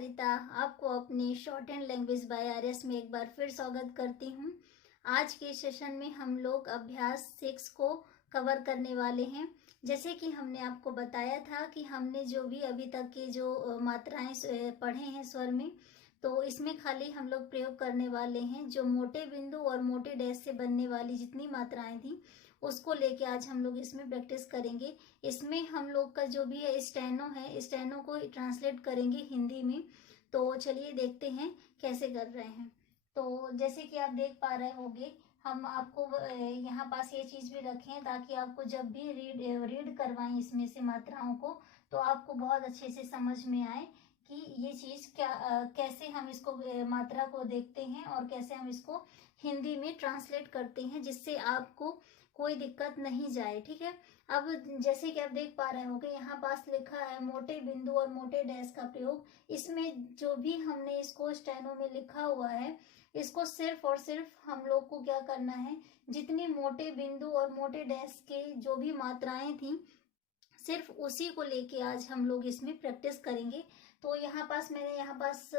सरिता आपको अपने short and language by RS में एक बार फिर स्वागत करती हूँ। आज के सेशन में हम लोग अभ्यास 6 को कवर करने वाले हैं। जैसे कि हमने आपको बताया था कि हमने जो भी अभी तक के जो मात्राएं पढ़े हैं स्वर में, तो इसमें खाली हम लोग प्रयोग करने वाले हैं जो मोटे बिंदु और मोटे डैश से बनने वाली जितनी मात्राएं थी उसको लेके आज हम लोग इसमें प्रैक्टिस करेंगे। इसमें हम लोग का जो भी है स्टेनो को ट्रांसलेट करेंगे हिंदी में। तो चलिए देखते हैं कैसे कर रहे हैं। तो जैसे कि आप देख पा रहे होंगे, हम आपको यहाँ पास ये चीज भी रखें ताकि आपको जब भी रीड करवाएं इसमें से मात्राओं को, तो आपको बहुत अच्छे से समझ में आए कि ये चीज क्या कैसे हम इसको मात्रा को देखते हैं और कैसे हम इसको हिंदी में ट्रांसलेट करते हैं, जिससे आपको कोई दिक्कत नहीं जाए। ठीक है। अब जैसे कि आप देख पा रहे होंगे, यहाँ पास लिखा है मोटे बिंदु और मोटे डैश का प्रयोग। इसमें जो भी हमने इसको स्टेनो में लिखा हुआ है, इसको सिर्फ और सिर्फ हम लोग को क्या करना है, जितनी मोटे बिंदु और मोटे डैश के जो भी मात्राएं थी सिर्फ उसी को लेके आज हम लोग इसमें प्रैक्टिस करेंगे। तो मैंने यहाँ पास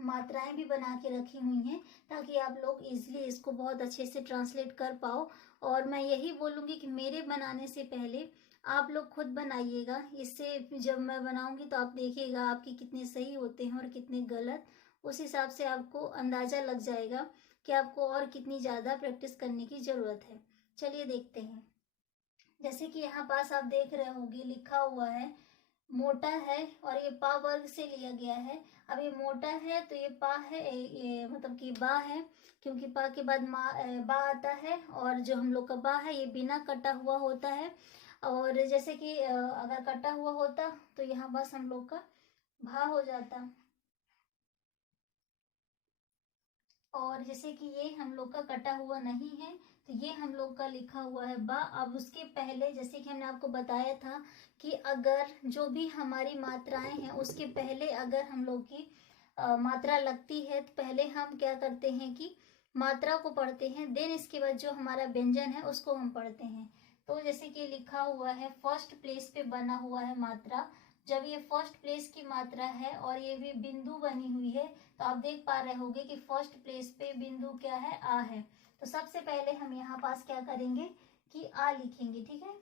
मात्राएं भी बना के रखी हुई हैं ताकि आप लोग इजीली इसको बहुत अच्छे से ट्रांसलेट कर पाओ। और मैं यही बोलूँगी कि मेरे बनाने से पहले आप लोग खुद बनाइएगा। इससे जब मैं बनाऊंगी तो आप देखिएगा आपके कितने सही होते हैं और कितने गलत। उस हिसाब से आपको अंदाज़ा लग जाएगा कि आपको और कितनी ज़्यादा प्रैक्टिस करने की ज़रूरत है। चलिए देखते हैं। जैसे कि यहाँ पास आप देख रहे होंगे लिखा हुआ है मोटा है और ये पा वर्ग से लिया गया है। अब ये मोटा है तो ये पा है, ये मतलब कि बा है, क्योंकि पा के बाद बा आता है। और जो हम लोग का बा है ये बिना कटा हुआ होता है। और जैसे कि अगर कटा हुआ होता तो यहाँ बस हम लोग का भा हो जाता। और जैसे कि ये हम लोग का कटा हुआ नहीं है तो ये हम लोग का लिखा हुआ है बा। अब उसके पहले जैसे कि हमने आपको बताया था कि अगर जो भी हमारी मात्राएं हैं उसके पहले अगर हम लोग की मात्रा लगती है तो पहले हम क्या करते हैं कि मात्रा को पढ़ते हैं, देन इसके बाद जो हमारा व्यंजन है उसको हम पढ़ते हैं। तो जैसे कि लिखा हुआ है फर्स्ट प्लेस पे बना हुआ है मात्रा। जब ये फर्स्ट प्लेस की मात्रा है और ये भी बिंदु बनी हुई है तो आप देख पा रहे होंगे कि फर्स्ट प्लेस पे बिंदु क्या है, आ है। तो सबसे पहले हम यहाँ पास क्या करेंगे कि आ लिखेंगे। ठीक है,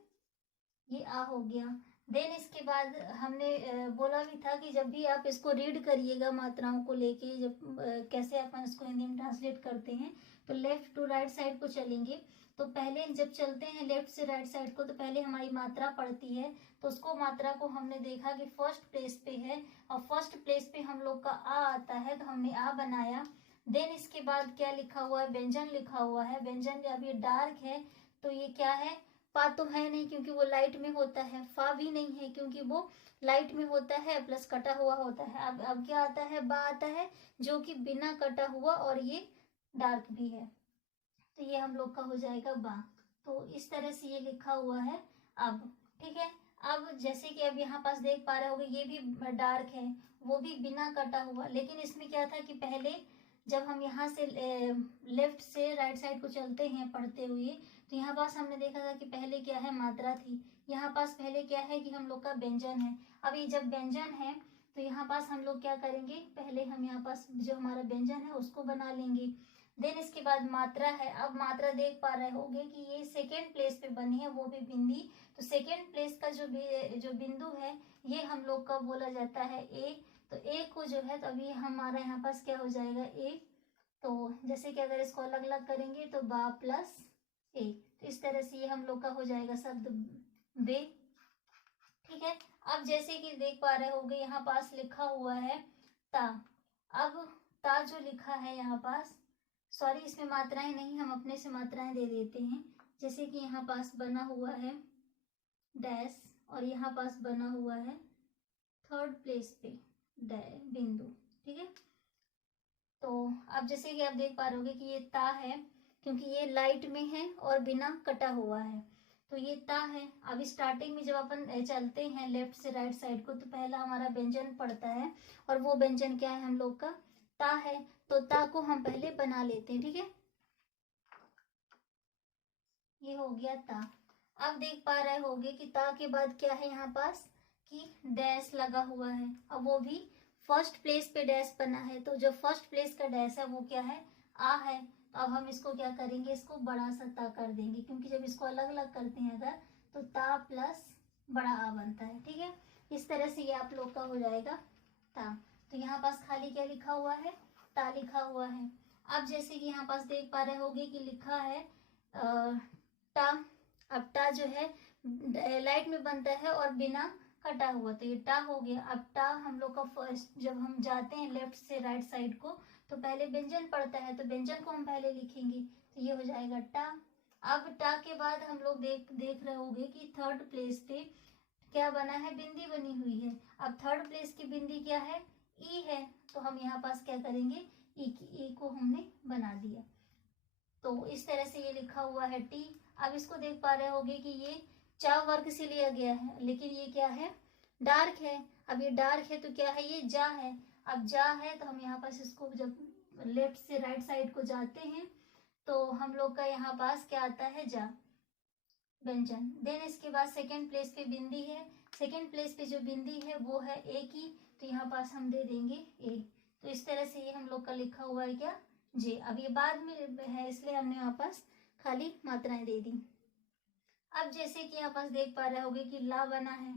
ये आ हो गया। देन इसके बाद हमने बोला भी था कि जब भी आप इसको रीड करिएगा मात्राओं को लेके, जब कैसे अपन इसको हिंदी में ट्रांसलेट करते हैं, तो लेफ्ट टू राइट साइड को चलेंगे। तो पहले जब चलते हैं लेफ्ट से राइट साइड को तो पहले हमारी मात्रा पड़ती है। तो उसको मात्रा को हमने देखा कि फर्स्ट प्लेस पे है और फर्स्ट प्लेस पे हम लोग का आ आता है तो हमने आ बनाया। देन इसके बाद क्या लिखा हुआ है, व्यंजन लिखा हुआ है। व्यंजन अब ये डार्क है तो ये क्या है, पा तो है नहीं क्योंकि वो लाइट में होता है, फा भी नहीं है क्योंकि वो लाइट में होता है प्लस कटा हुआ होता है। अब क्या आता है, बा आता है जो कि बिना कटा हुआ और ये डार्क भी है। तो ये हम लोग का हो जाएगा बा। तो इस तरह से ये लिखा हुआ है अब। ठीक है। अब जैसे कि अब यहाँ पास देख पा रहे होंगे ये भी डार्क है, वो भी बिना कटा हुआ। लेकिन इसमें क्या था कि पहले जब हम यहाँ से लेफ्ट से राइट साइड को चलते हैं पढ़ते हुए, तो यहाँ पास हमने देखा था कि पहले क्या है, मात्रा थी। यहाँ पास पहले क्या है कि हम लोग का व्यंजन है। अब ये जब व्यंजन है तो यहाँ पास हम लोग क्या करेंगे, पहले हम यहाँ पास जो हमारा व्यंजन है उसको बना लेंगे। देन इसके बाद मात्रा है। अब मात्रा देख पा रहे होंगे कि ये सेकेंड प्लेस पे बनी है, वो भी बिंदी। तो सेकेंड प्लेस का जो बिंदु है ये हम लोग का बोला जाता है ए। तो ए को जो है तो अभी हमारा यहाँ पास क्या हो जाएगा, ए। तो जैसे कि अगर इसको अलग अलग करेंगे तो बा प्लस ए, तो इस तरह से ये हम लोग का हो जाएगा शब्द बे। ठीक है। अब जैसे कि देख पा रहे होंगे यहाँ पास लिखा हुआ है ता। अब ता जो लिखा है यहाँ पास, सॉरी इसमें मात्राएं नहीं, हम अपने से मात्राएं दे देते हैं। जैसे कि यहाँ पास बना हुआ है डैश और यहाँ पास बना हुआ है थर्ड प्लेस पे बिंदु। ठीक है। तो अब जैसे कि आप देख पा रहे होगे कि ये ता है क्योंकि ये लाइट में है और बिना कटा हुआ है, तो ये ता है। अब स्टार्टिंग में जब अपन चलते हैं लेफ्ट से राइट साइड को तो पहला हमारा व्यंजन पड़ता है और वो व्यंजन क्या है, हम लोग का ता है। तो ता को हम पहले बना लेते हैं। ठीक है, ये हो गया ता। अब देख पा रहे होगे कि ता के बाद क्या है यहाँ पास कि डैश लगा हुआ है, अब वो भी फर्स्ट प्लेस पे डैश बना है, तो जो फर्स्ट प्लेस का डैश है वो क्या है, आ है। तो अब हम इसको क्या करेंगे, इसको बड़ा सा ता कर देंगे, क्योंकि जब इसको अलग अलग करते हैं अगर, तो ता प्लस बड़ा आ बनता है। ठीक है, इस तरह से ये आप लोग का हो जाएगा ता। तो यहाँ पास खाली क्या लिखा हुआ है, ता लिखा हुआ है। अब जैसे कि यहाँ पास देख पा रहे होगे कि लिखा है टा। अब टा जो है लाइट में बनता है और बिना कटा हुआ, तो ये टा हो गया। अब टा हम लोग का फर्स्ट, जब हम जाते हैं लेफ्ट से राइट साइड को, तो पहले व्यंजन पड़ता है, तो व्यंजन को हम पहले लिखेंगे, तो ये हो जाएगा टा। अब टा के बाद हम लोग देख रहे होंगे कि थर्ड प्लेस पे क्या बना है, बिंदी बनी हुई है। अब थर्ड प्लेस की बिंदी क्या है, ई है, तो हम यहाँ पास क्या करेंगे, ई को हमने बना दिया। तो इस तरह से ये लिखा हुआ है टी। अब इसको देख पा रहे होंगे कि ये चा वर्ग से लिया गया है, लेकिन ये क्या है, डार्क है। अब ये डार्क है तो क्या है, ये जा है। अब जा है तो हम यहाँ पास इसको जब लेफ्ट से राइट साइड को जाते हैं, तो हम लोग का यहाँ पास क्या आता है, जा व्यंजन। देन इसके बाद सेकेंड प्लेस पे बिंदी है, सेकेंड प्लेस पे जो बिंदी है वो है ए की, तो यहाँ पास हम दे देंगे ए। तो इस तरह से ये हम लोग का लिखा हुआ है क्या, जे। अब ये बाद में है इसलिए हमने यहाँ पास खाली मात्राएं दे दी। अब जैसे कि यहाँ पास देख पा रहे होगे कि ला बना है।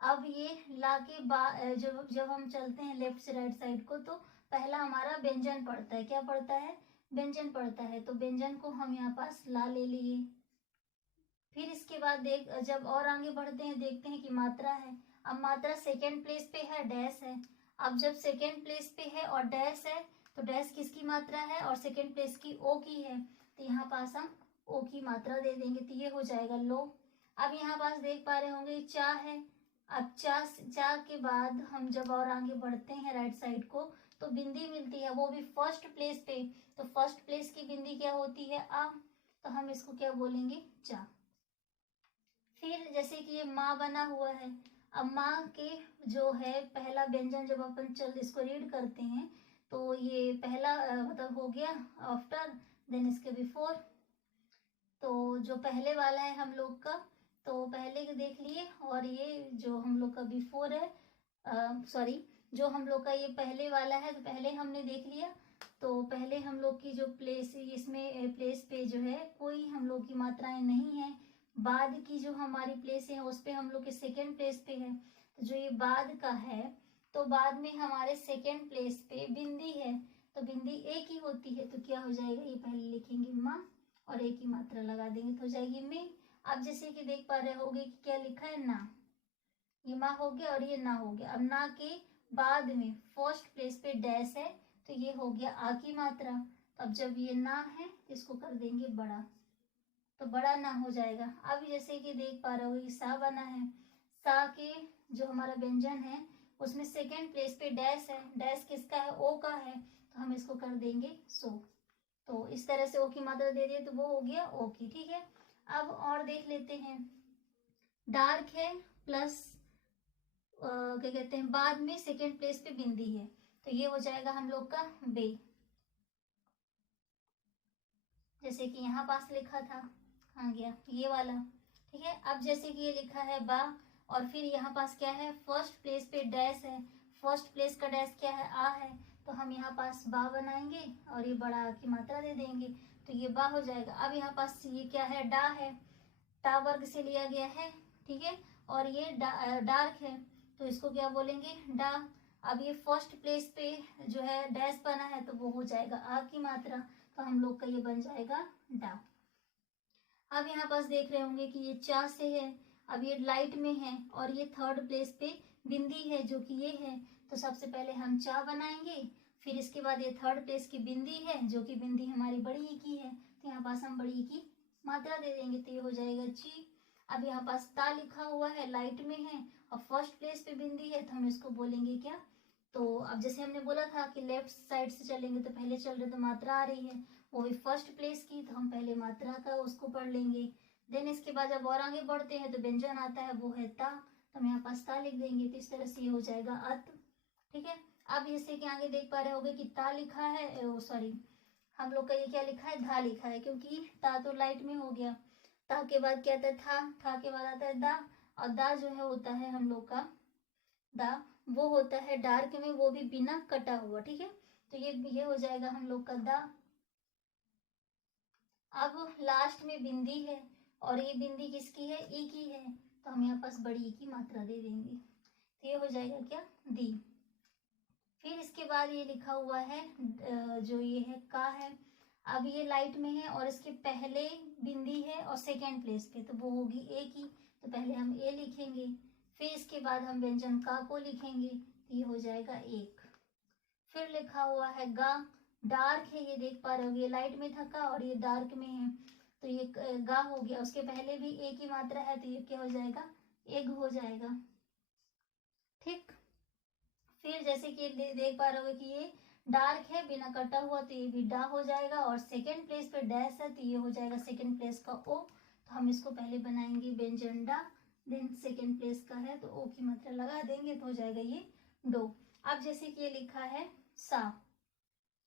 अब ये ला के बाद जब हम चलते हैं लेफ्ट से राइट साइड को, तो पहला हमारा व्यंजन पड़ता है, क्या पड़ता है, व्यंजन पड़ता है। तो व्यंजन को हम यहाँ पास ला ले लिए। फिर इसके बाद जब और आगे बढ़ते हैं देखते हैं कि मात्रा है। अब मात्रा सेकेंड प्लेस पे है, डैश है। अब जब सेकेंड प्लेस पे है और डैश है, तो डैश किसकी मात्रा है, और सेकेंड प्लेस की ओ की है, तो यहाँ पास हम ओ की मात्रा दे देंगे, तो ये हो जाएगा लो। अब यहाँ पास देख पा रहे होंगे चा है। अब चा के बाद हम जब और आगे बढ़ते हैं राइट साइड को, तो बिंदी मिलती है, वो भी फर्स्ट प्लेस पे। तो फर्स्ट प्लेस की बिंदी क्या होती है, आ, तो हम इसको क्या बोलेंगे, चा। फिर जैसे कि ये माँ बना हुआ है। अब माँ के जो है पहला व्यंजन, जब अपन चल इसको रीड करते हैं, तो ये पहला मतलब हो गया आफ्टर, देन इसके बिफोर। तो जो पहले वाला है हम लोग का, तो पहले के देख लिए, और ये जो हम लोग का बिफोर है, सॉरी, जो हम लोग का ये पहले वाला है, तो पहले हमने देख लिया। तो पहले हम लोग की जो प्लेस, इसमें प्लेस पे जो है कोई हम लोग की मात्राएं नहीं है। बाद की जो हमारी प्लेस है उस पे हम लोग के सेकेंड प्लेस पे है। तो जो ये बाद का है, तो बाद में हमारे सेकेंड प्लेस पे बिंदी है, तो बिंदी एक ही होती है, तो क्या हो जाएगा, ये पहले लिखेंगे माँ और एक ही मात्रा लगा देंगे, तो हो जाएगी में। अब जैसे कि देख पा रहे होगे कि क्या लिखा है, ना। ये माँ हो गया और ये ना हो गया। अब ना के बाद में फर्स्ट प्लेस पे डैश है, तो ये हो गया आ की मात्रा। तो अब जब ये ना है, इसको कर देंगे बड़ा, तो बड़ा ना हो जाएगा। अब जैसे कि देख पा रहे हो कि सा बना है। सा के जो हमारा व्यंजन है उसमें सेकेंड प्लेस पे डैश है, डैश किसका है, ओ का है, तो हम इसको कर देंगे सो। तो इस तरह से ओ की मात्रा दे दिए, तो वो हो गया ओ की। ठीक है, अब और देख लेते हैं। डार्क है प्लस क्या कहते हैं, बाद में सेकेंड प्लेस पे बिंदी है, तो ये हो जाएगा हम लोग का बे। जैसे कि यहाँ पास लिखा था, आ गया ये वाला। ठीक है, अब जैसे कि ये लिखा है बा, और फिर यहाँ पास क्या है, फर्स्ट प्लेस पे डैश है, फर्स्ट प्लेस का डैश क्या है, आ है, तो हम यहाँ पास बा बनाएंगे और ये बड़ा आ की मात्रा दे देंगे, तो ये बा हो जाएगा। अब यहाँ पास ये क्या है, डा है, टा वर्ग से लिया गया है। ठीक है, और ये डार्क है, तो इसको क्या बोलेंगे, डा। अब ये फर्स्ट प्लेस पे जो है डैश बना है, तो वो हो जाएगा आ की मात्रा, तो हम लोग का ये बन जाएगा डा। अब यहाँ पास देख रहे होंगे कि ये चा से है, अब ये लाइट में है, और ये थर्ड प्लेस पे बिंदी है जो कि ये है, तो सबसे पहले हम चा बनाएंगे, फिर इसके बाद ये थर्ड प्लेस की बिंदी है जो कि बिंदी हमारी बड़ी ई की है, तो यहाँ पास हम बड़ी ई की मात्रा दे देंगे, तो ये हो जाएगा ची। अब यहाँ पास ता लिखा हुआ है, लाइट में है, और फर्स्ट प्लेस पे बिंदी है, तो हम इसको बोलेंगे क्या, तो अब जैसे हमने बोला था कि लेफ्ट साइड से चलेंगे, तो पहले चल रहे तो मात्रा आ रही है, वो भी फर्स्ट प्लेस की, तो हम पहले मात्रा का उसको पढ़ लेंगे। देन इसके बाद जब और आगे बढ़ते हैं तो व्यंजन आता है, वो है ता, तो हम यहाँ पास ता लिख देंगे, तो इस तरह से ये हो जाएगा अत। ठीक है, अब जैसे कि आगे देख पा रहे होगे कि ता लिखा है, सॉरी, हम लोग का ये क्या लिखा है, धा लिखा है, क्योंकि ता तो लाइट में हो गया। ता के बाद क्या आता है, था के बाद आता है दा, और दा जो है होता है हम लोग का दा, वो होता है डार्क में, वो भी बिना कटा हुआ, ठीक है। तो ये हो जाएगा हम लोग का दा। अब लास्ट में बिंदी है, और ये बिंदी किसकी है, ई की है, तो हम यहाँ पास बड़ी ई की मात्रा दे देंगे, तो ये हो जाएगा क्या, दी। फिर इसके बाद ये लिखा हुआ है जो ये है का है। अब ये लाइट में है और इसके पहले बिंदी है और सेकेंड प्लेस पे, तो वो होगी ए की, तो पहले हम ए लिखेंगे, फिर इसके बाद हम व्यंजन का को लिखेंगे, तो ये हो जाएगा एक। फिर लिखा हुआ है गा, डार्क है, ये देख पा रहे हो, ये लाइट में था का और ये डार्क में है, तो ये गा हो गया, उसके पहले भी ए की मात्रा है, तो ये क्या हो जाएगा, एग हो जाएगा, ठीक। फिर जैसे कि देख पा रहे हो कि ये डार्क है बिना कटा हुआ, तो ये भी डा हो जाएगा, और सेकेंड प्लेस पे डैश है, तो ये हो जाएगा सेकेंड प्लेस का ओ, तो हम इसको पहले बनाएंगे व्यंजन डा, देन सेकेंड प्लेस का है तो ओ की मात्रा लगा देंगे, तो हो जाएगा ये डो। अब जैसे कि ये लिखा है सा,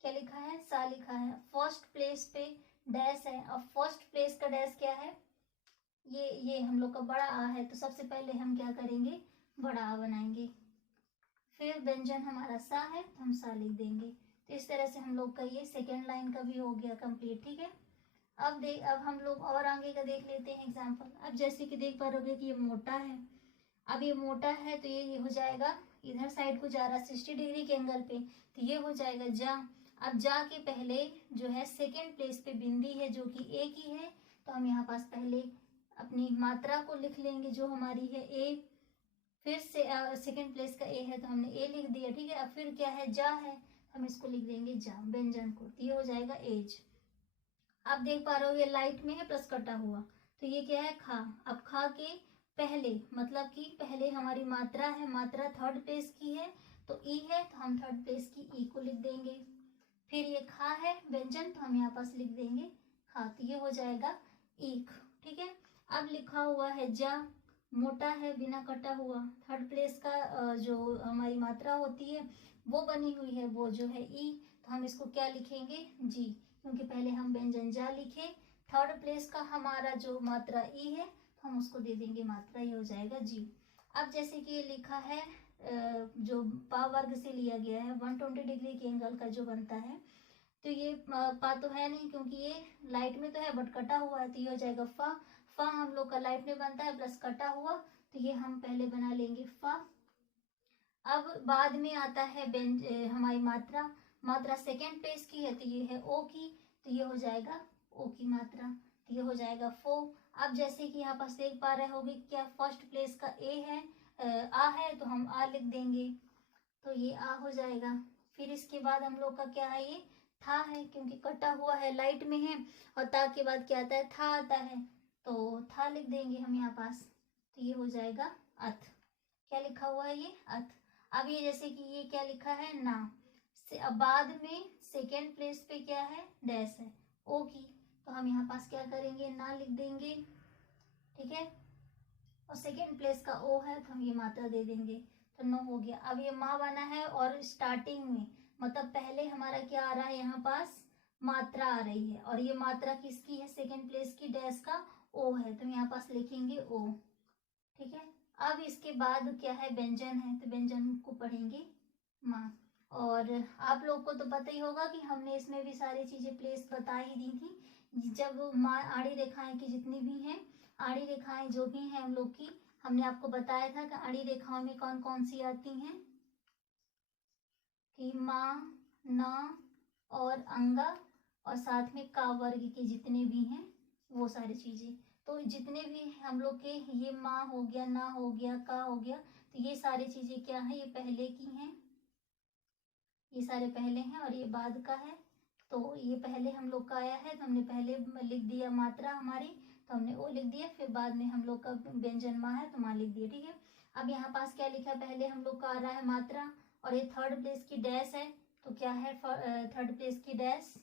क्या लिखा है, सा लिखा है, फर्स्ट प्लेस पे डैश है, और फर्स्ट प्लेस का डैश क्या है, ये हम लोग का बड़ा आ है, तो सबसे पहले हम क्या करेंगे, बड़ा आ बनाएंगे, फिर व्यंजन हमारा सा है, तो हम सा लिख देंगे। तो इस तरह से हम लोग का ये सेकेंड लाइन का भी हो गया कंप्लीट, ठीक है। अब हम लोग और आगे का देख लेते हैं एग्जाम्पल। अब जैसे कि देख पा रहे कि ये मोटा है, अब ये मोटा है तो ये हो जाएगा, इधर साइड को जा रहा है 60 डिग्री के एंगल पे, तो ये हो जाएगा जा। अब जा के पहले जो है सेकेंड प्लेस पे बिंदी है जो कि ए की है, तो हम यहाँ पास पहले अपनी मात्रा को लिख लेंगे जो हमारी है ए, फिर से सेकेंड प्लेस का ए है तो हमने ए लिख दिया, ठीक है। अब फिर क्या है, जा है, हम इसको लिख देंगे जा व्यंजन को, तो ये हो जाएगा एज। आप देख पा रहे हो ये लाइट में है प्लस कटा हुआ, तो ये क्या है, खा। अब खा के पहले, मतलब कि पहले हमारी मात्रा है, मात्रा थर्ड प्लेस की है, तो ई है, तो हम थर्ड प्लेस की ई को लिख देंगे। फिर ये खा है व्यंजन, तो हम यहाँ पास लिख देंगे खा, तो ये हो जाएगा ईख, ठीक है। अब लिखा हुआ है जा, मोटा है बिना कटा हुआ, थर्ड प्लेस का जो हमारी मात्रा होती है वो बनी हुई है, वो जो है ई, तो हम इसको क्या लिखेंगे, जी, क्योंकि पहले हम व्यंजन जा लिखे, थर्ड प्लेस का हमारा जो मात्रा ई है, तो हम उसको दे देंगे मात्रा, ये हो जाएगा जी। अब जैसे कि ये लिखा है जो पा वर्ग से लिया गया है 120 डिग्री के एंगल का जो बनता है, तो ये पा तो है नहीं क्योंकि ये लाइट में तो है बट कटा हुआ है, तो ये हो जाएगा फा। फा हम लोग का लाइट में बनता है प्लस कटा हुआ, तो ये हम पहले बना लेंगे फा। अब बाद में आता है हमारी मात्रा, मात्रा सेकेंड प्लेस की है, तो ये है ओ की, तो ये हो जाएगा ओ की मात्रा, तो ये हो जाएगा फो। अब जैसे कि यहाँ पास देख पा रहे होगे क्या, फर्स्ट प्लेस का ए है, आ है, तो हम आ लिख देंगे, तो ये आ हो जाएगा। फिर इसके बाद हम लोग का क्या है, ये था है, क्योंकि कटा हुआ है लाइट में है, और ता के बाद क्या आता है, था आता है, तो था लिख देंगे हम यहाँ पास, तो ये हो जाएगा अथ। क्या लिखा हुआ है, ये अथ। अब ये जैसे कि ये क्या लिखा है, ना से, अब बाद में सेकेंड प्लेस पे क्या है, डैश है ओ की, तो हम यहाँ पास क्या करेंगे, ना लिख देंगे, ठीक है, और सेकेंड प्लेस का ओ है, तो हम ये मात्रा दे देंगे, तो नो हो गया। अब ये माँ बना है, और स्टार्टिंग में मतलब पहले हमारा क्या आ रहा है, यहाँ पास मात्रा आ रही है, और ये मात्रा किसकी है, सेकेंड प्लेस की, डैश का ओ है, तो यहाँ पास लिखेंगे ओ, ठीक है। अब इसके बाद क्या है, व्यंजन है, तो व्यंजन को पढ़ेंगे माँ। और आप लोग को तो पता ही होगा कि हमने इसमें भी सारी चीजें प्लेस बता ही दी थी, जब माँ आड़ी रेखाएं की जितनी भी हैं, आड़ी रेखाएं जो भी हैं हम लोग की, हमने आपको बताया था कि आड़ी रेखाओं में कौन कौन सी आती हैं, कि माँ, न और अंगा, और साथ में का वर्ग के जितने भी हैं वो सारी चीजें, तो जितने भी हम लोग के, ये माँ हो गया, ना हो गया, का हो गया, तो ये सारी चीजें क्या है, ये पहले की हैं, ये सारे पहले हैं, और ये बाद का है, तो ये पहले हम लोग का आया है, तो हमने पहले लिख दिया मात्रा हमारी, तो हमने ओ लिख दिया, फिर बाद में हम लोग का व्यंजन माँ है, तो माँ लिख दिया, ठीक है। अब यहाँ पास क्या लिखा, पहले हम लोग का आ रहा है मात्रा, और ये थर्ड प्लेस की डैश है, तो क्या है, थर्ड प्लेस की डैश,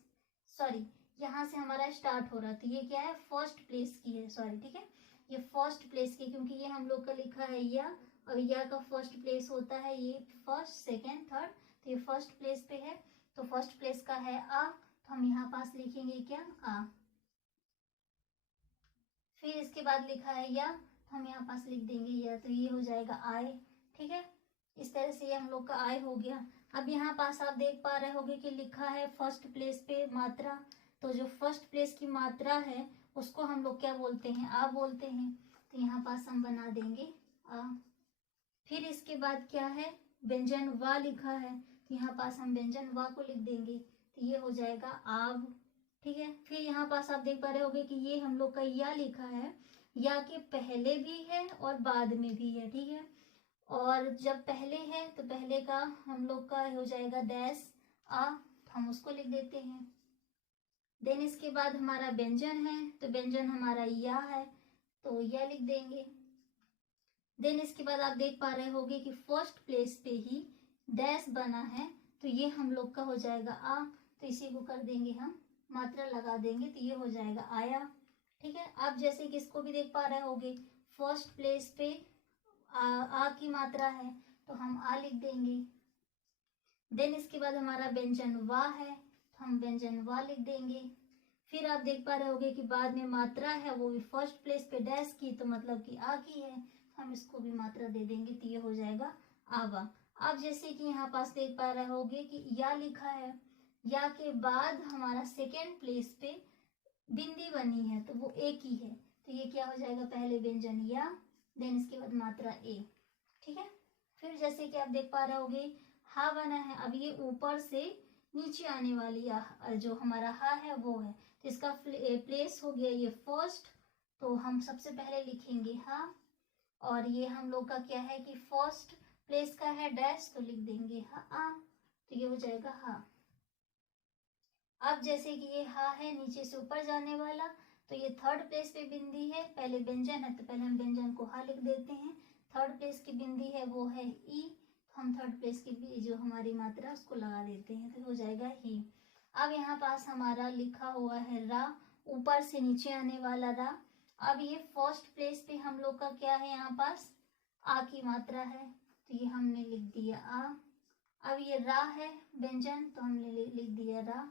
सॉरी, यहाँ से हमारा स्टार्ट हो रहा है, तो ये क्या है, फर्स्ट प्लेस की है, सॉरी, ठीक है, ये फर्स्ट प्लेस की, क्योंकि ये हम लोग का लिखा है या, और या का फर्स्ट प्लेस होता है, ये फर्स्ट सेकेंड थर्ड, तो ये फर्स्ट प्लेस पे है, तो फर्स्ट प्लेस का है आ, तो हम यहाँ पास लिखेंगे क्या, आ। फिर इसके बाद लिखा है या, तो हम यहाँ पास लिख देंगे या, तो ये हो जाएगा आए, ठीक है। इस तरह से ये हम लोग का आय हो गया। अब यहाँ पास आप देख पा रहे होगे कि लिखा है फर्स्ट प्लेस पे मात्रा। तो जो फर्स्ट प्लेस की मात्रा है उसको हम लोग क्या बोलते हैं, आ बोलते हैं। तो यहाँ पास हम बना देंगे आ। फिर इसके बाद क्या है, व्यंजन वा लिखा है, तो यहाँ पास हम व्यंजन वा को लिख देंगे, तो ये हो जाएगा आव। ठीक है, फिर यहाँ पास आप देख पा रहे होगे कि ये हम लोग का या लिखा है, या के पहले भी है और बाद में भी है। ठीक है, और जब पहले है तो पहले का हम लोग का हो जाएगा डैश आ, हम उसको लिख देते हैं। देन इसके बाद हमारा व्यंजन है, तो व्यंजन हमारा या है, तो या लिख देंगे। देन इसके बाद आप देख पा रहे होगे कि फर्स्ट प्लेस पे ही डैश बना है, तो ये हम लोग का हो जाएगा आ, तो इसी को कर देंगे हम मात्रा लगा देंगे, तो ये हो जाएगा आया। ठीक है, आप जैसे कि इसको भी देख पा रहे होगे, फर्स्ट प्लेस पे आ की मात्रा है, तो हम आ लिख देंगे। देन इसके बाद हमारा व्यंजन वा है, तो हम व्यंजन वा लिख देंगे। फिर आप देख पा रहे होगे कि बाद में मात्रा है वो भी फर्स्ट प्लेस पे डैश की, तो मतलब कि आ की है, हम इसको भी मात्रा दे देंगे, तो ये हो जाएगा आवा। आप जैसे कि यहाँ पास देख पा रहे होगे कि या लिखा है, या के बाद हमारा सेकेंड प्लेस पे बिंदी बनी है, तो वो एक ही है, तो ये क्या हो जाएगा, पहले व्यंजन या, देन इसके बाद मात्रा ए। ठीक है, फिर जैसे कि आप देख पा रहे होगे हा बना है, अब ये ऊपर से नीचे आने वाली जो हमारा हा है वो है, तो इसका प्लेस हो गया ये फर्स्ट, तो हम सबसे पहले लिखेंगे हा, और ये हम लोग का क्या है कि फर्स्ट प्लेस का है डैश, तो लिख देंगे हा आ, तो ये हो जाएगा हा। अब जैसे कि ये हा है नीचे से ऊपर जाने वाला, तो ये थर्ड प्लेस पे बिंदी है, पहले व्यंजन है तो पहले हम व्यंजन को हा लिख देते हैं। थर्ड प्लेस की बिंदी है वो है ई, तो हम थर्ड प्लेस की जो हमारी मात्रा उसको लगा देते हैं, तो हो जाएगा ही। अब यहाँ पास हमारा लिखा हुआ है रा, ऊपर से नीचे आने वाला रा। अब ये फर्स्ट प्लेस पे हम लोग का क्या है, यहाँ पास आ की मात्रा है, तो ये हमने लिख दिया आ। अब ये रा है व्यंजन, तो हमने लिख दिया रा,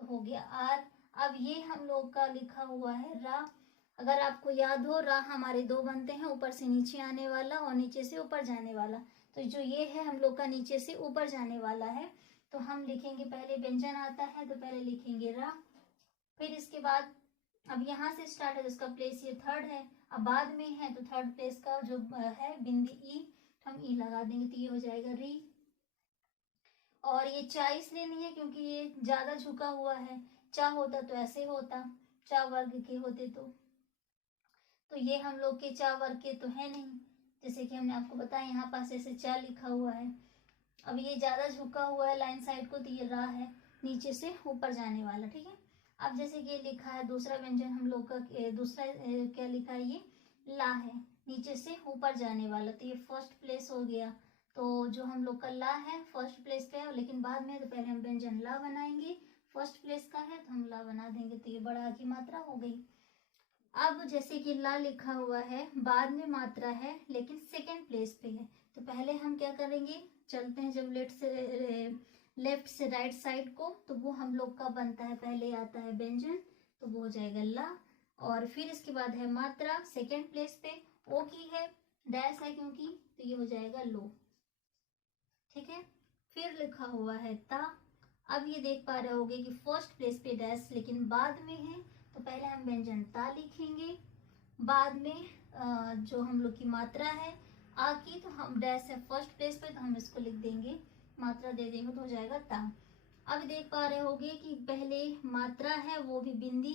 तो हो गया आर। अब ये हम लोग का लिखा हुआ है रा, अगर आपको याद हो रा हमारे दो बनते हैं, ऊपर से नीचे आने वाला और नीचे से ऊपर जाने वाला, तो जो ये है हम लोग का नीचे से ऊपर जाने वाला है, तो हम लिखेंगे पहले व्यंजन आता है तो पहले लिखेंगे रा। फिर इसके बाद अब यहाँ से स्टार्ट है तो इसका प्लेस ये थर्ड है, अब बाद में है तो थर्ड प्लेस का जो है बिंदी ई, तो हम ई लगा देंगे, तो ये हो जाएगा री। और ये चा इसलिए नहीं है क्योंकि ये ज्यादा झुका हुआ है, चा होता तो ऐसे होता, चा वर्ग के होते तो ये हम लोग के चा वर्ग के तो है नहीं, जैसे कि हमने आपको बताया यहाँ पास ऐसे चा लिखा हुआ है। अब ये ज्यादा झुका हुआ है लाइन साइड को, तो ये रा है नीचे से ऊपर जाने वाला। ठीक है, अब जैसे कि ये लिखा है दूसरा व्यंजन हम लोग का दूसरा क्या लिखा है, ये ला है नीचे से ऊपर जाने वाला, तो ये फर्स्ट प्लेस हो गया। तो जो हम लोग का ला है फर्स्ट प्लेस पे है, लेकिन बाद में तो पहले हम व्यंजन ला बनाएंगे, फर्स्ट प्लेस का है तो हम ला बना देंगे, तो ये बड़ा की मात्रा हो गई। अब जैसे कि ला लिखा हुआ है, बाद में मात्रा है लेकिन सेकेंड प्लेस पे है, तो पहले हम क्या करेंगे, चलते हैं जब लेफ्ट से राइट साइड को, तो वो हम लोग का बनता है, पहले आता है व्यंजन, तो वो हो जाएगा ला, और फिर इसके बाद है मात्रा सेकेंड प्लेस पे, ओ की है डैश है क्योंकि, तो ये हो जाएगा लो। ठीक है, फिर लिखा हुआ है ता, अब ये देख पा रहे होगे कि फर्स्ट प्लेस पे डैश लेकिन बाद में है, तो पहले हम व्यंजन ता लिखेंगे, बाद में जो हम लोग की मात्रा है आ की, तो हम डैश है फर्स्ट प्लेस पे, तो हम इसको लिख देंगे, मात्रा दे देंगे, तो हो जाएगा ता। अब देख पा रहे होगे कि पहले मात्रा है वो भी बिंदी,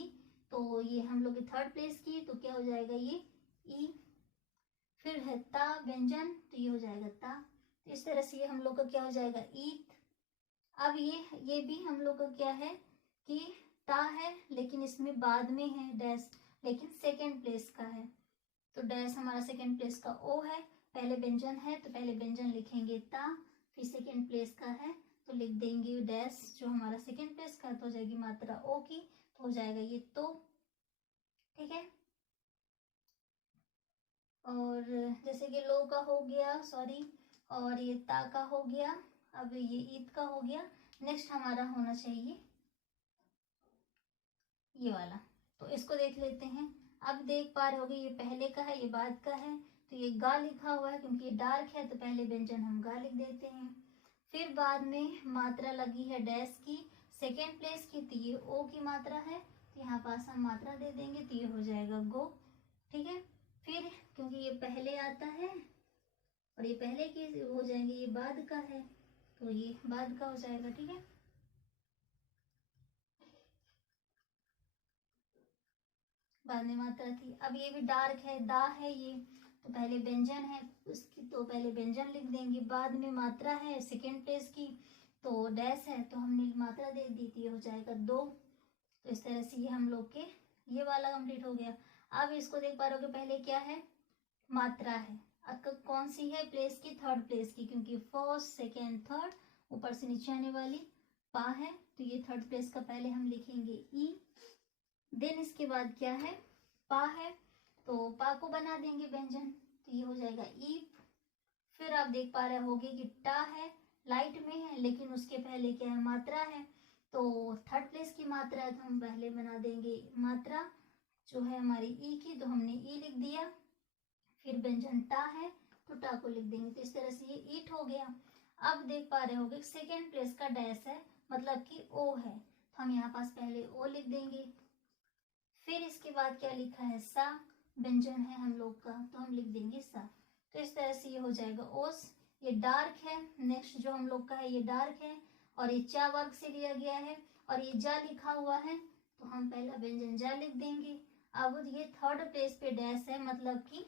तो ये हम लोग की थर्ड प्लेस की, तो क्या हो जाएगा ये ई। फिर है ता व्यंजन, तो ये हो जाएगा ता, तो इस तरह से ये हम लोग का क्या हो जाएगा ईत। अब ये भी हम लोग का क्या है कि ता है लेकिन इसमें बाद में है डैश, लेकिन सेकेंड प्लेस का है, तो डैश हमारा सेकेंड प्लेस का ओ है, पहले व्यंजन है तो पहले व्यंजन लिखेंगे ता, फिर सेकेंड प्लेस का है तो लिख देंगे डैश जो हमारा सेकेंड प्लेस का, तो हो जाएगी मात्रा ओ की, तो हो जाएगा ये तो। ठीक है, और जैसे कि लो का हो गया, सॉरी, और ये ता का हो गया, अब ये ईद का हो गया। नेक्स्ट हमारा होना चाहिए ये वाला, तो इसको देख लेते हैं। अब देख पा रहे होगे ये पहले का है ये बाद का है, तो ये गा लिखा हुआ है, क्योंकि ये डार्क है तो पहले व्यंजन हम गा लिख देते हैं। फिर बाद में मात्रा लगी है डैश की, सेकेंड प्लेस की, तो ये ओ की मात्रा है, तो यहाँ पास हम मात्रा दे देंगे, तो ये हो जाएगा गो। ठीक है, फिर क्योंकि ये पहले आता है और ये पहले की हो जाएंगे, ये बाद का है तो ये बाद का हो जाएगा। ठीक है, बाद में मात्रा थी। अब ये भी डार्क है, दा है ये, तो पहले व्यंजन है उसकी, तो पहले व्यंजन लिख देंगे, बाद में मात्रा है सेकेंड प्लेस की, तो डैश है तो हमने मात्रा दे दी थी, हो जाएगा दो। तो इस तरह से ये हम लोग के ये वाला कंप्लीट हो गया। अब इसको देख पा रहे हो कि पहले क्या है, मात्रा है। अब कौन सी है, प्लेस की, थर्ड प्लेस की, क्योंकि फर्स्ट सेकेंड थर्ड ऊपर से नीचे आने वाली पा है, तो ये थर्ड प्लेस का पहले हम लिखेंगे ई। देन इसके बाद क्या है, पा है, तो पा को बना देंगे व्यंजन, तो ये हो जाएगा ई। फिर आप देख पा रहे होगे कि टा है, लाइट में है, लेकिन उसके पहले क्या है, मात्रा है, तो थर्ड प्लेस की मात्रा है तो हम पहले बना देंगे मात्रा जो है हमारी ई की, तो हमने ई लिख दिया। फिर व्यंजन टा है तो टा को लिख देंगे, तो इस तरह से ये ईट हो गया। अब देख पा रहे होगे सेकेंड प्लेस का डैश है, मतलब कि ओ है, तो हम यहाँ पास पहले ओ लिख देंगे। फिर इसके बाद क्या लिखा है, सा, व्यंजन है हम लोग का, तो हम लिख देंगे सा। तो इस तरह से ये हो जाएगा ओस। ये डार्क है, नेक्स्ट जो हम लोग का है ये डार्क है, और ये चा वर्ग से लिया गया है, और ये जा लिखा हुआ है, तो हम पहला व्यंजन जा लिख देंगे। अब ये थर्ड प्लेस पे डैश है, मतलब कि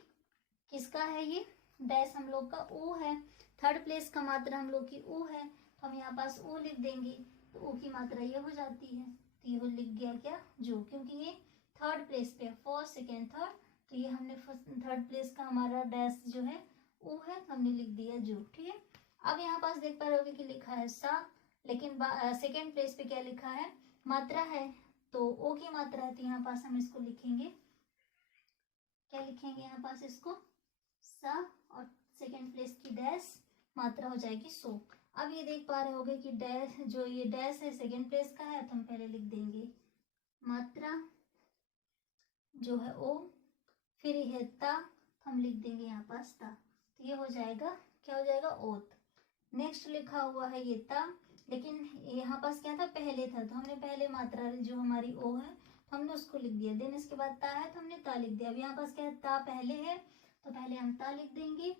किसका है ये, डैश हम लोग का ऊ है, थर्ड प्लेस का मात्रा हम लोग की ऊ है, तो हम यहाँ पास ऊ लिख देंगे, तो ऊ की मात्रा ये हो जाती है, तो ये लिख गया क्या, जो, क्योंकि ये थर्ड प्लेस पे, फर्स्ट सेकेंड थर्ड, तो ये हमने थर्ड प्लेस का हमारा डैश जो है ऊ है, तो हमने लिख दिया जो। ठीक है, अब यहाँ पास देख पा रहे होगे कि लिखा है सा, लेकिन सेकेंड प्लेस पे क्या लिखा है, मात्रा है, तो ओ की मात्रा है, तो यहाँ पास हम इसको लिखेंगे, क्या लिखेंगे यहाँ पास इसको, सा, और सेकेंड प्लेस की डैश मात्रा हो जाएगी सो। अब ये देख पा रहे होगे कि डैश, जो ये डैश है सेकेंड प्लेस का है, तो हम पहले लिख देंगे मात्रा जो है ओ, फिर ये है ता, हम लिख देंगे यहाँ पास ता, तो ये हो जाएगा, क्या हो जाएगा, ओत। नेक्स्ट लिखा हुआ है ये ता, लेकिन यहाँ पास क्या था, पहले था, तो हमने पहले मात्रा जो हमारी ओ है तो हमने उसको लिख दिया। देन इसके बाद ता है तो हमने ता लिख दिया। अब यहाँ पास क्या है, ता पहले है तो पहले हम ता लिख देंगे,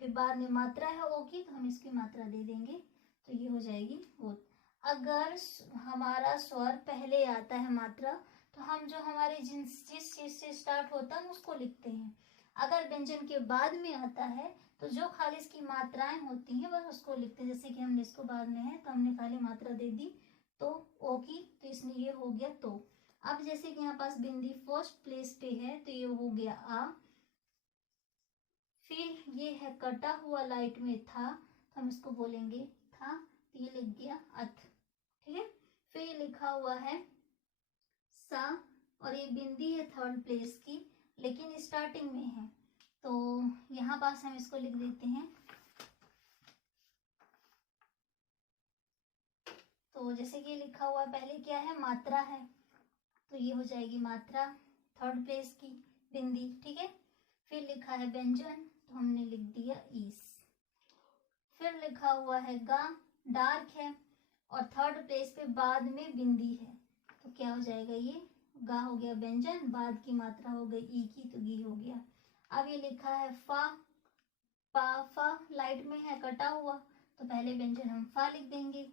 फिर बाद में मात्रा है ओ की, तो हम इसकी मात्रा दे देंगे, तो ये हो जाएगी ओत। अगर हमारा स्वर पहले आता है मात्रा, तो हम जो हमारे जिस चीज से स्टार्ट होता है उसको लिखते हैं। अगर व्यंजन के बाद में आता है तो जो खाली इसकी मात्राएं होती हैं बस उसको लिखते हैं। जैसे कि हमने इसको बाद में है तो हमने खाली मात्रा दे दी तो ओ की, तो इसमें ये हो गया तो। अब जैसे कि यहाँ पास बिंदी फर्स्ट प्लेस पे है तो ये हो गया आ। फिर ये है कटा हुआ लाइट में था, तो हम इसको बोलेंगे था, तो ये लिख गया अथ। ठीक है, फिर ये लिखा हुआ है सा, और ये बिंदी है थर्ड प्लेस की, लेकिन स्टार्टिंग में है, तो यहाँ पास हम इसको लिख देते हैं। तो जैसे कि लिखा हुआ पहले क्या है, मात्रा है, तो ये हो जाएगी मात्रा थर्ड प्लेस की बिंदी। ठीक है, फिर लिखा है व्यंजन, तो हमने लिख दिया ईस। फिर लिखा हुआ है गा, डार्क है, और थर्ड प्लेस पे बाद में बिंदी है, तो क्या हो जाएगा, ये गा हो गया व्यंजन, बाद की मात्रा हो गई ई की, तो गी हो गया। अब ये लिखा है फा, पा, फा लाइट में है कटा हुआ, तो पहले व्यंजन हम फा लिख देंगे,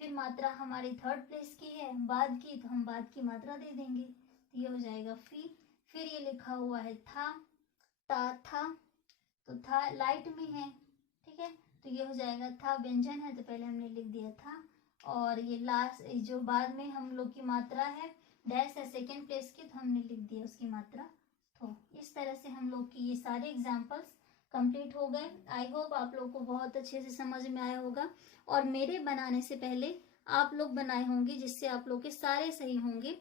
फिर मात्रा हमारी थर्ड प्लेस की है बाद की, तो हम बाद की मात्रा दे देंगे, तो ये हो जाएगा फी। फिर ये लिखा हुआ है था, ता था, तो था लाइट में है, ठीक है, तो ये हो जाएगा था व्यंजन है, तो पहले हमने लिख दिया था, और ये लास्ट जो बाद में हम लोग की मात्रा है डैश है सेकेंड प्लेस की, तो हमने लिख दिया उसकी मात्रा। तो इस तरह से हम लोग की ये सारे एग्जाम्पल्स कंप्लीट हो गए। आई होप आप लोग को बहुत अच्छे से समझ में आया होगा, और मेरे बनाने से पहले आप लोग बनाए होंगे, जिससे आप लोग के सारे सही होंगे।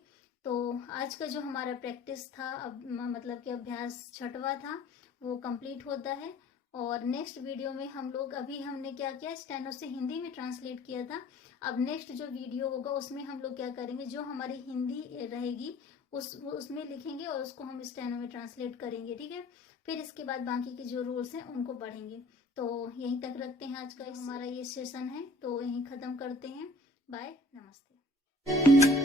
तो आज का जो हमारा प्रैक्टिस था, अब मतलब कि अभ्यास छठवा था, वो कंप्लीट होता है। और नेक्स्ट वीडियो में हम लोग, अभी हमने क्या किया, स्टेनो से हिंदी में ट्रांसलेट किया था। अब नेक्स्ट जो वीडियो होगा उसमें हम लोग क्या करेंगे, जो हमारी हिंदी रहेगी उसमें लिखेंगे और उसको हम स्टेनो में ट्रांसलेट करेंगे। ठीक है, फिर इसके बाद बाकी के जो रूल्स हैं उनको पढ़ेंगे। तो यहीं तक रखते हैं आज का हमारा ये सेशन है, तो यहीं ख़त्म करते हैं। बाय, नमस्ते।